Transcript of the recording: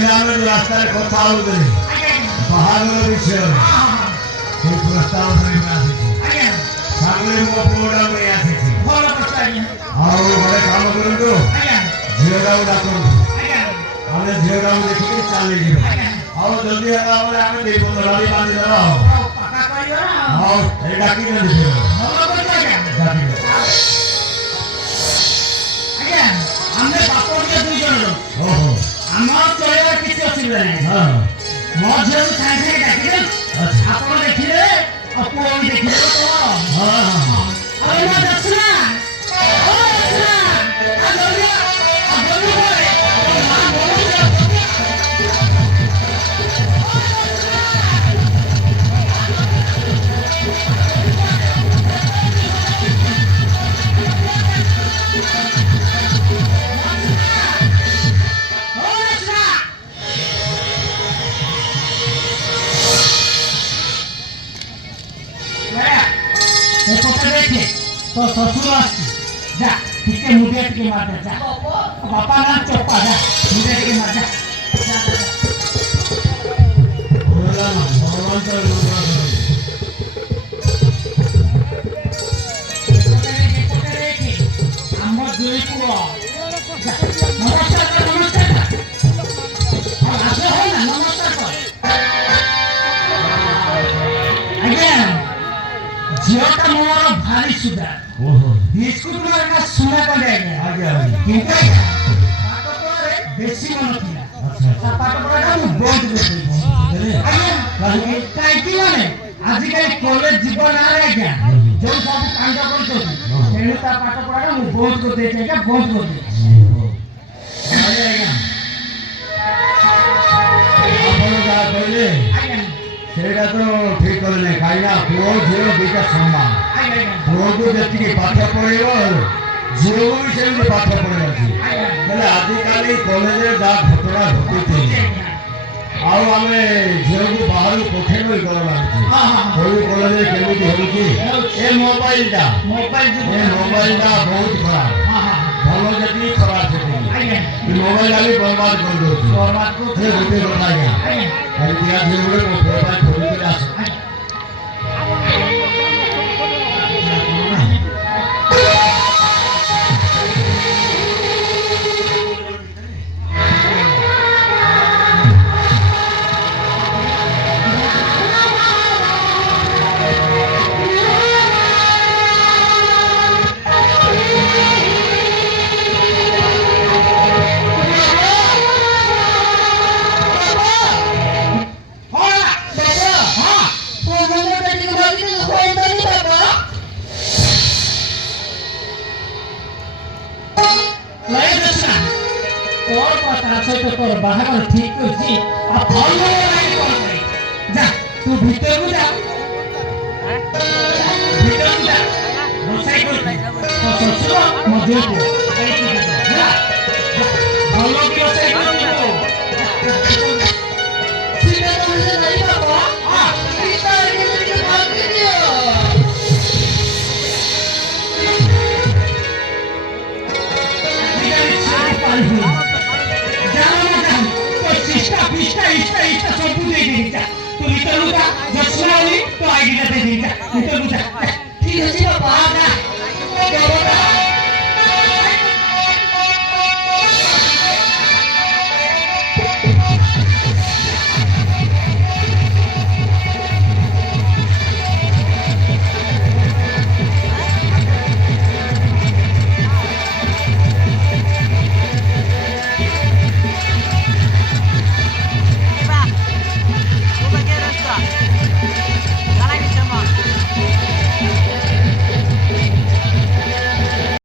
ପିଲାମାନେ ରାସ୍ତାରେ କଥା ହଉଥିଲେ ବାହାଘର ବିଷୟରେ ସେ ପ୍ରସ୍ତାବ ଧରିକି ଆସିଛି। ସାଙ୍ଗରେ ମୋ ପୁଅଟା ନେଇ ଆସିଛି। ଆଉ ଗୋଟେ କାମ କରନ୍ତୁ, ଝିଅଟାକୁ ଡାକନ୍ତୁ, ଆମେ ଝିଅଟାକୁ ଦେଖିକି ଚାଲିଯିବୁ। ଆଉ ଯଦି ହେଲା ବୋଲେ ଆମେ ଗାଡ଼ି ବାନ୍ଧିଦେବା। ହଉ ଏଇ ଡାକିଛନ୍ତି ଝିଅ ଆମେ ବାପ ଝିଅ ଦୁଇ ଜଣ ଆମର ଚଳିବାର କିଛି ଅସୁବିଧା ନାହିଁ। ମୋ ଝିଅକୁ ସାଙ୍ଗେ ସାଙ୍ଗେ ଡାକିଲେ ଆପଣ ଦେଖିଲେ ପୁଅ ବି ଦେଖିଲେ तो ससुर जा ठीक मुझे टिके मार जा बापा ना चोपा जा मुझे टिके मार जा झीटा मोर भारी सुधा बिस्कुट मार सुना करे किंतु बेसी मन थिला पाठ पढ़ा बहुत कहीं माने आजिकल कॉलेज जीवन आरे आज्ञा जो सब कांड करतो तेणु ता पाठ पढ़ा मु बहुत को दे छै बहुत को दे आज्ञा ଆପଣ ଯାହା କହିଲେ ସେଇଟା ତ ଠିକ କହିଲେ, କାହିଁକିନା ପୁଅ ଝିଅ ଦୁଇଟା ସମାନ। ପୁଅକୁ ଯେତିକି ପାଠ ପଢ଼ିବ ଝିଅକୁ ବି ସେମିତି ପାଠ ପଢ଼ିବ। ହେଲେ ଆଜିକାଲି କଲେଜରେ ଯାହା ଘଟଣା ଘଟୁଛି ଆଉ ଆମେ ଝିଅକୁ ବାହାରୁ ପଠେଇ ନ ଡର ଲାଗୁଛି। କୋଉ କଲେଜରେ କେମିତି ହେଉଛି ଏ ମୋବାଇଲଟା ବହୁତ ଖରାପ, ଭଲ ଯେତିକି ଖରାପ ସେତିକି। ମୋବାଇଲ ବି ବର୍ବାଦ କରିଦେଉଛି। ଗୋଟେ କଥା ଆଜ୍ଞା ଏମିତିକା ଝିଅ ଗୋଟେ ମୋ ପୁଅ ପାଇଁ ଖୋଲିକରି ଆସ। तोर बाहर ठीक होची आ फल नहीं कर जा तू भीतर को जा रोसाई कर तो ससुर मजे को जा फल की रोसाई कर सीधा तो मुझे नहीं बाबा हां सीधा के भाग दियो निकल छाई पानी इष्टा सब दे दे जा तू इतना जसना वाली तो आगे दे दे जा इतना ठीक है।